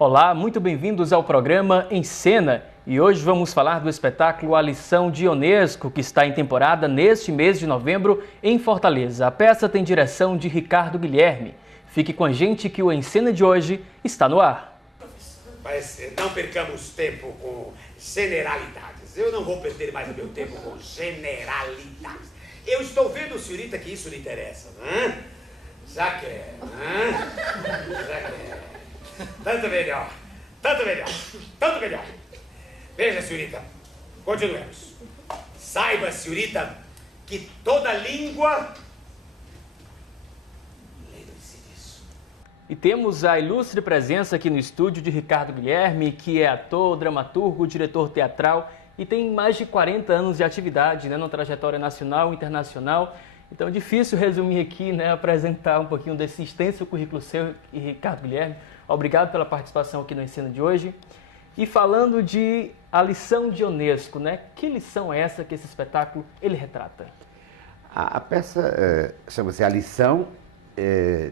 Olá, muito bem-vindos ao programa Em Cena. E hoje vamos falar do espetáculo A Lição de Ionesco, que está em temporada neste mês de novembro em Fortaleza. A peça tem direção de Ricardo Guilherme. Fique com a gente que o Em Cena de hoje está no ar. Mas não percamos tempo com generalidades. Eu não vou perder mais o meu tempo com generalidades. Eu estou vendo, senhorita, que isso lhe interessa, não é? Já quer, não é? Já quer. Tanto melhor, tanto melhor, tanto melhor. Veja, senhorita, continuemos. Saiba, senhorita, que toda língua... Lembre-se disso. E temos a ilustre presença aqui no estúdio de Ricardo Guilherme, que é ator, dramaturgo, diretor teatral e tem mais de 40 anos de atividade, na trajetória nacional e internacional. Então é difícil resumir aqui, apresentar um pouquinho desse extenso currículo seu e Ricardo Guilherme. Obrigado pela participação aqui no Em Cena de hoje. E falando de A Lição de Ionesco, que lição é essa que esse espetáculo ele retrata? A peça chama-se A Lição,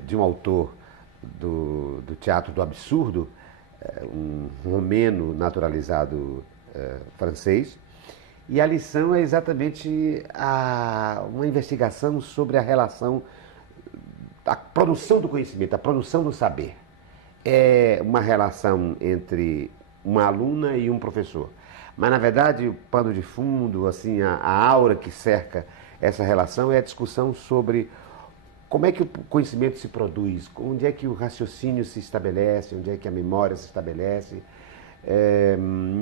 de um autor do teatro do absurdo, um romeno naturalizado francês. E a lição é exatamente uma investigação sobre a relação, a produção do conhecimento, a produção do saber. É uma relação entre uma aluna e um professor. Mas, na verdade, o pano de fundo, assim, a aura que cerca essa relação é a discussão sobre como é que o conhecimento se produz, onde é que o raciocínio se estabelece, onde é que a memória se estabelece.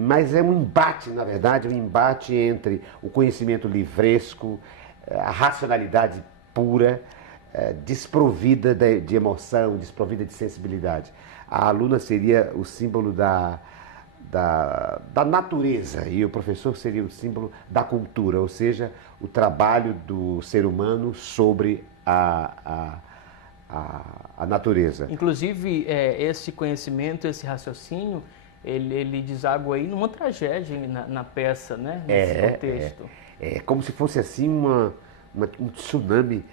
Mas é um embate, na verdade, um embate entre o conhecimento livresco, a racionalidade pura, desprovida de emoção, desprovida de sensibilidade. A aluna seria o símbolo da natureza e o professor seria o símbolo da cultura, ou seja, o trabalho do ser humano sobre a natureza. Inclusive, esse conhecimento, esse raciocínio, ele deságua aí numa tragédia na peça, nesse contexto. É como se fosse assim um tsunami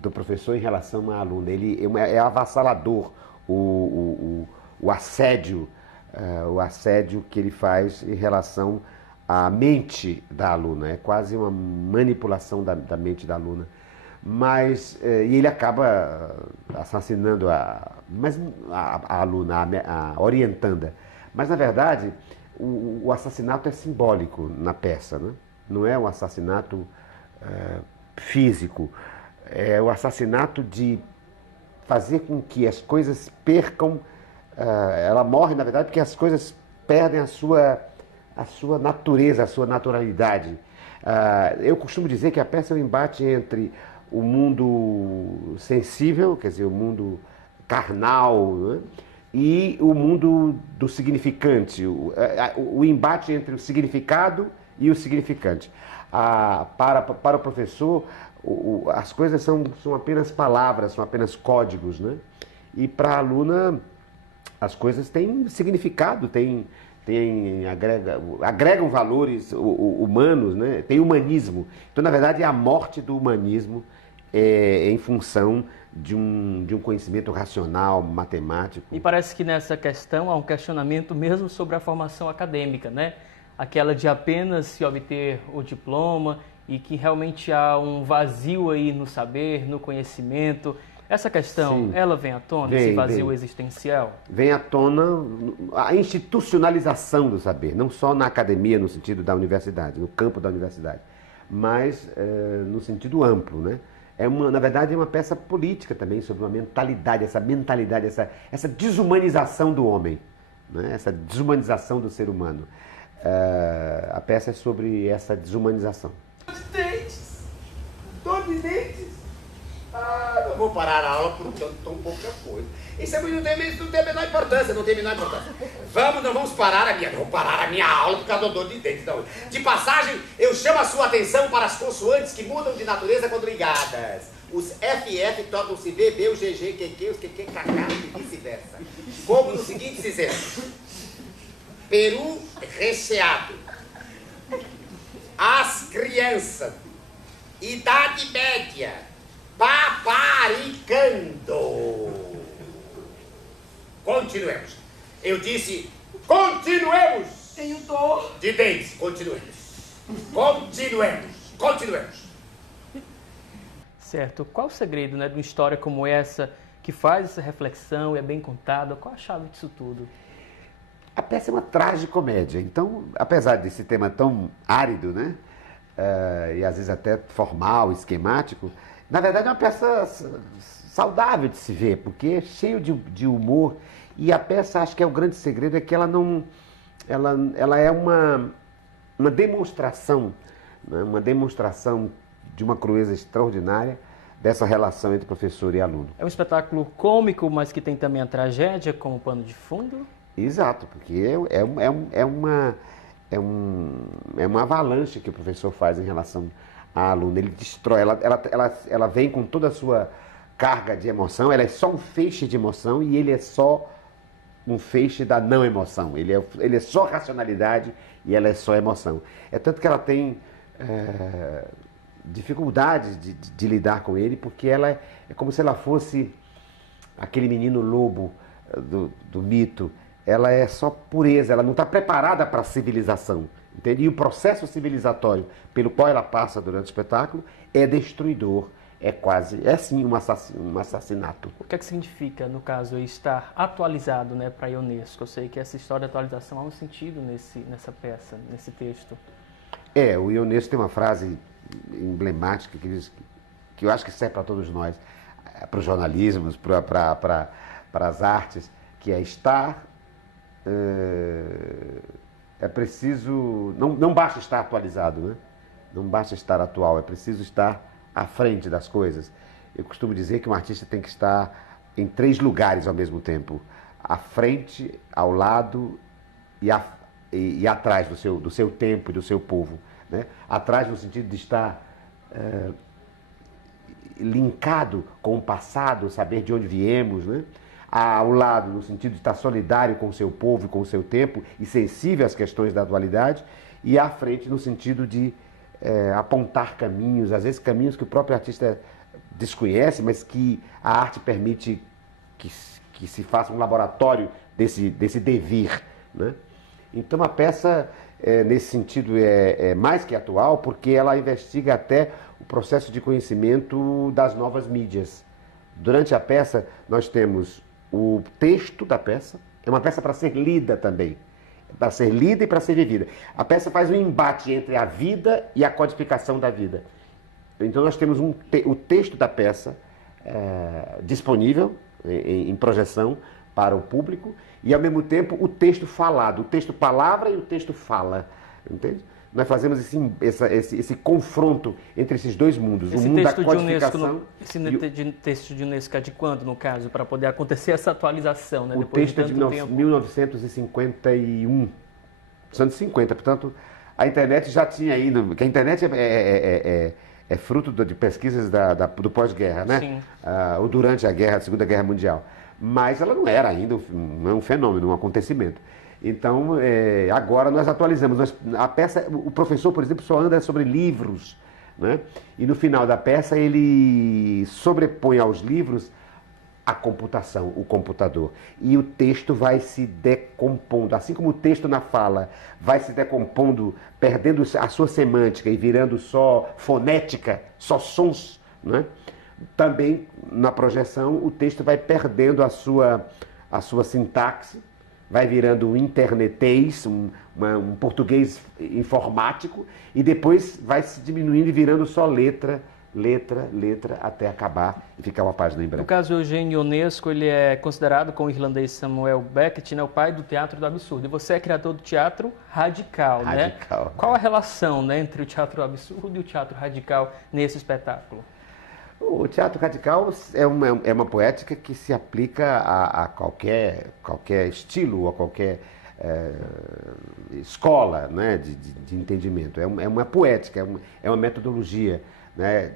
do professor em relação à aluna. Ele é avassalador o assédio que ele faz em relação à mente da aluna. É quase uma manipulação da mente da aluna. Mas e ele acaba assassinando a aluna, a orientanda. Mas, na verdade, o assassinato é simbólico na peça, Não é um assassinato físico, é o assassinato de fazer com que as coisas percam, ela morre, na verdade, porque as coisas perdem a sua natureza, a sua naturalidade. Eu costumo dizer que a peça é um embate entre o mundo sensível, quer dizer, o mundo carnal, e o mundo do significante, o embate entre o significado e o significante. Para o professor, as coisas são apenas palavras, são apenas códigos, E para a aluna, as coisas têm significado, agregam valores humanos, Tem humanismo. Então, na verdade, é a morte do humanismo em função de um conhecimento racional, matemático. E parece que nessa questão há um questionamento mesmo sobre a formação acadêmica, Aquela de apenas se obter o diploma e que realmente há um vazio aí no saber, no conhecimento. Essa questão, Sim, ela vem à tona, esse vazio existencial? Vem à tona a institucionalização do saber, não só na academia, no sentido da universidade, no campo da universidade, mas no sentido amplo, Na verdade, é uma peça política também, sobre uma mentalidade, essa desumanização do homem, Essa desumanização do ser humano. A peça é sobre essa desumanização. Dor de dentes. Não vou parar a aula porque eu tão pouca coisa. Isso não tem a menor importância, Não vamos parar não vou parar a minha aula por causa do dor de dentes. Não. De passagem, eu chamo a sua atenção para as consoantes que mudam de natureza quando ligadas. Os FF tornam-se BB, o GG, QQ, os QQ, KK e vice-versa. Como nos seguintes exemplos. Peru recheado. As crianças. Idade média. Paparicando. Continuemos. Eu disse, continuemos! Tenho dor. De dentes, continuemos. Continuemos. Certo. Qual o segredo, né, de uma história como essa, que faz essa reflexão e é bem contada? Qual a chave disso tudo? A peça é uma tragicomédia, então, apesar desse tema tão árido, né, e às vezes até formal, esquemático, na verdade é uma peça saudável de se ver, porque é cheio de humor, e a peça, acho que é o grande segredo, é que ela não... Ela é uma demonstração, né, uma demonstração de uma crueza extraordinária dessa relação entre professor e aluno. É um espetáculo cômico, mas que tem também a tragédia como pano de fundo? Exato, porque é uma avalanche que o professor faz em relação à aluna. Ele destrói, ela vem com toda a sua carga de emoção, ela é só um feixe de emoção e ele é só um feixe da não emoção. Ele é só racionalidade e ela é só emoção. É tanto que ela tem dificuldades de lidar com ele, porque ela é como se ela fosse aquele menino lobo do mito. Ela é só pureza, ela não está preparada para a civilização. Entende? E o processo civilizatório pelo qual ela passa durante o espetáculo é destruidor, é sim um assassinato. O que é que significa, no caso, estar atualizado, né, para a Ionesco? Eu sei que essa história de atualização há um sentido nessa peça, nesse texto. O Ionesco tem uma frase emblemática que diz que eu acho que serve para todos nós, para os jornalismos, para as artes, que é estar... É preciso... Não basta estar atualizado, né? Não basta estar atual, é preciso estar à frente das coisas. Eu costumo dizer que um artista tem que estar em 3 lugares ao mesmo tempo. À frente, ao lado e atrás do seu tempo e do seu povo. Né? Atrás no sentido de estar linkado com o passado, saber de onde viemos, né? Ao lado, no sentido de estar solidário com o seu povo e com o seu tempo e sensível às questões da atualidade, e à frente no sentido de apontar caminhos, às vezes caminhos que o próprio artista desconhece, mas que a arte permite que se faça um laboratório desse devir, né? Então a peça, nesse sentido, é mais que atual, porque ela investiga até o processo de conhecimento das novas mídias. Durante a peça, nós temos o texto da peça, é uma peça para ser lida também, para ser lida e para ser vivida. A peça faz um embate entre a vida e a codificação da vida. Então nós temos o texto da peça disponível em projeção para o público e, ao mesmo tempo, o texto falado, o texto palavra e o texto fala, entende? Nós fazemos esse confronto entre esses dois mundos, o mundo da codificação... Esse texto de Unesco é de quando, no caso, para poder acontecer essa atualização, né? O Depois texto é de 1951, 1950, portanto, a internet já tinha ido, porque a internet é fruto de pesquisas do pós-guerra, né? Sim. Ou durante a Segunda Guerra Mundial. Mas ela não era ainda um fenômeno, um acontecimento. Então, agora nós atualizamos. A peça, o professor, por exemplo, só anda sobre livros, né? E no final da peça ele sobrepõe aos livros a computação, o computador. E o texto vai se decompondo, assim como o texto na fala vai se decompondo, perdendo a sua semântica e virando só fonética, só sons, né? Também na projeção o texto vai perdendo a sua sintaxe, vai virando um internetês, um português informático, e depois vai se diminuindo e virando só letra, até acabar e ficar uma página em branco. No caso, o Eugênio Ionesco, ele é considerado, com o irlandês Samuel Beckett, né, o pai do teatro do absurdo. E você é criador do teatro radical, né? Radical. Qual a relação, né, entre o teatro do absurdo e o teatro radical nesse espetáculo? O teatro radical é uma poética que se aplica a qualquer estilo, a qualquer escola, né, de entendimento. É uma poética, é uma metodologia, né,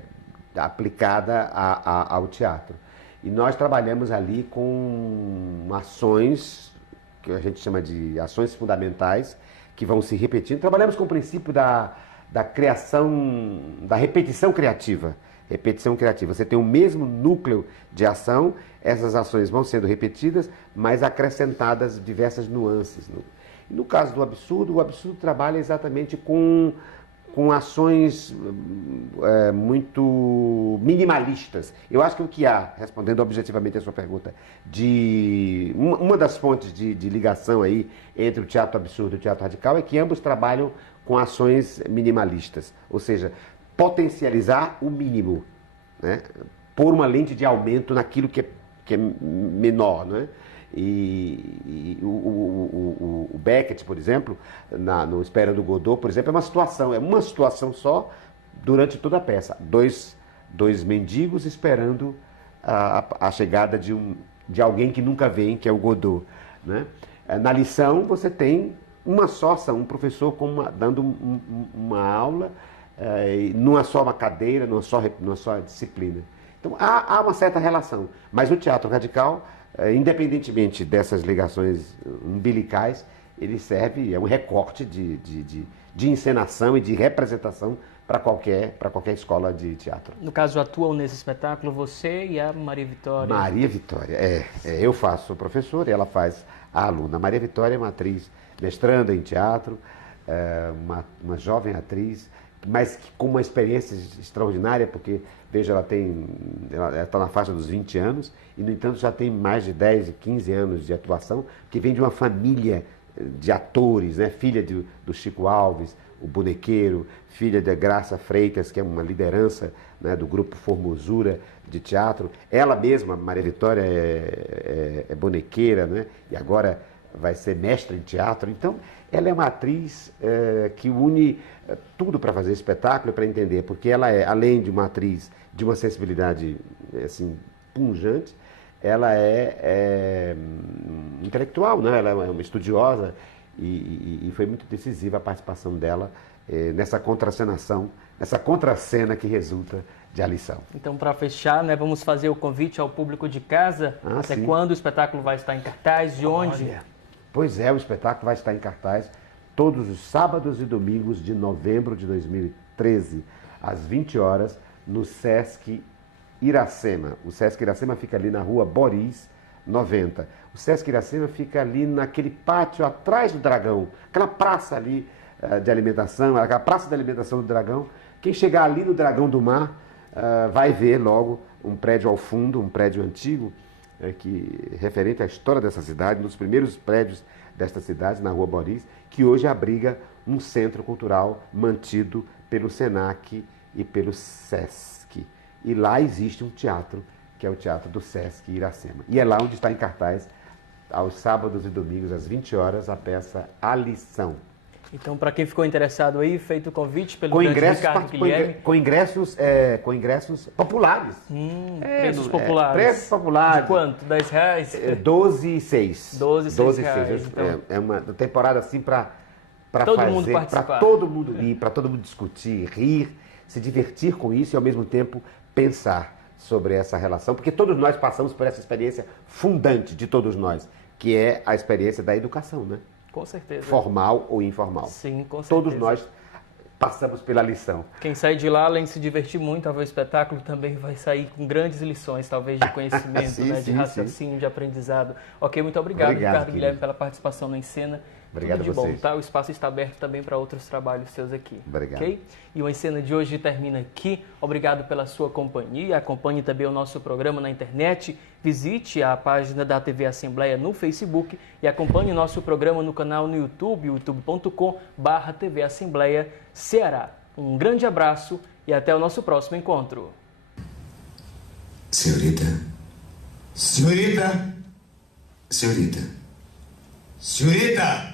aplicada ao teatro. E nós trabalhamos ali com ações, que a gente chama de ações fundamentais, que vão se repetindo. Trabalhamos com o princípio da criação, da repetição criativa. repetição criativa. Você tem o mesmo núcleo de ação, essas ações vão sendo repetidas, mas acrescentadas diversas nuances. No caso do absurdo, o absurdo trabalha exatamente com ações muito minimalistas. Eu acho que o que há, respondendo objetivamente a sua pergunta, uma das fontes de ligação aí entre o teatro absurdo e o teatro radical é que ambos trabalham com ações minimalistas, ou seja, potencializar o mínimo, né? Pôr uma lente de aumento naquilo que é menor, né? E o Beckett, por exemplo, no Esperando Godot, por exemplo, é uma situação só durante toda a peça. Dois mendigos esperando a chegada de alguém que nunca vem, que é o Godot, né? Na lição você tem uma só ação, um professor dando uma aula, numa só uma cadeira, numa só disciplina. Então há uma certa relação, mas o teatro radical, independentemente dessas ligações umbilicais, ele serve, é um recorte de encenação e de representação para qualquer escola de teatro. No caso, atuam nesse espetáculo você e a Maria Vitória? Maria Vitória, eu sou professor e ela faz a aluna. Maria Vitória é uma atriz mestranda em teatro, uma jovem atriz, mas com uma experiência extraordinária, porque, veja, ela está na faixa dos 20 anos e, no entanto, já tem mais de 10 e 15 anos de atuação, que vem de uma família de atores, né? Filha do Chico Alves, o bonequeiro, filha da Graça Freitas, que é uma liderança, né, do grupo Formosura de teatro. Ela mesma, Maria Vitória, é bonequeira, né? E agora vai ser mestra em teatro. Então, ela é uma atriz que une tudo para fazer espetáculo, para entender, porque ela é, além de uma atriz de uma sensibilidade assim, punjante, ela é intelectual, né? Ela é uma estudiosa e foi muito decisiva a participação dela nessa contracenação, nessa contracena que resulta de A Lição. Então, para fechar, né, vamos fazer o convite ao público de casa. Até sim. Quando o espetáculo vai estar em cartaz? De onde? Pois é, o espetáculo vai estar em cartaz todos os sábados e domingos de novembro de 2013, às 20 horas, no Sesc Iracema. O Sesc Iracema fica ali na rua Boris 90. O Sesc Iracema fica ali naquele pátio atrás do Dragão, aquela praça ali de alimentação, aquela praça de alimentação do Dragão. Quem chegar ali no Dragão do Mar vai ver logo um prédio ao fundo, um prédio antigo, referente à história dessa cidade, um dos primeiros prédios desta cidade, na Rua Boris, que hoje abriga um centro cultural mantido pelo SENAC e pelo SESC. E lá existe um teatro, que é o Teatro do SESC Iracema. E é lá onde está em cartaz, aos sábados e domingos, às 20 horas, a peça A Lição. Então, para quem ficou interessado aí, feito o convite pelo Ricardo Guilherme. Com ingressos populares. Preços populares. Preços populares. De quanto? R$10? 12,6. 12,6. Então... É uma temporada assim para todo mundo participar. Para todo mundo ir, para todo mundo discutir, rir, se divertir com isso e, ao mesmo tempo, pensar sobre essa relação. Porque todos nós passamos por essa experiência fundante de todos nós, que é a experiência da educação, né? Com certeza. Formal ou informal. Sim, com certeza. Todos nós passamos pela lição. Quem sair de lá, além de se divertir muito ao ver o espetáculo, também vai sair com grandes lições, talvez, de conhecimento, sim, de raciocínio, de aprendizado. Ok, muito obrigado, Ricardo Guilherme, pela participação na Encena. Obrigado Tudo de a vocês. bom, tá? O espaço está aberto também para outros trabalhos seus aqui. Obrigado. Ok? E o Encena de hoje termina aqui. Obrigado pela sua companhia. Acompanhe também o nosso programa na internet. Visite a página da TV Assembleia no Facebook e acompanhe o nosso programa no canal no YouTube, youtube.com/TV Assembleia Ceará. Um grande abraço e até o nosso próximo encontro. Senhorita. Senhorita. Senhorita. Senhorita.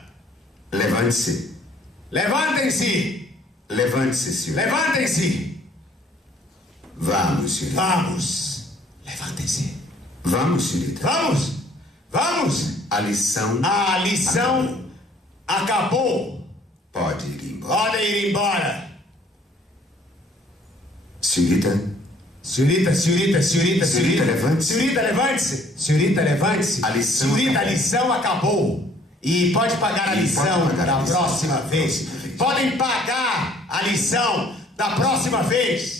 Levante-se. Levantem-se! Levante-se, senhor. Levantem-se! Vamos, senhorita. Vamos! Levantem-se. Vamos, senhorita. Vamos! Vamos! A lição acabou. Pode ir embora. Podem ir embora. Senhorita. Senhorita, levante-se. Senhorita, levante-se. Senhorita, levante-se. A lição acabou. E pode pagar a lição da próxima vez. Podem pagar a lição da próxima vez.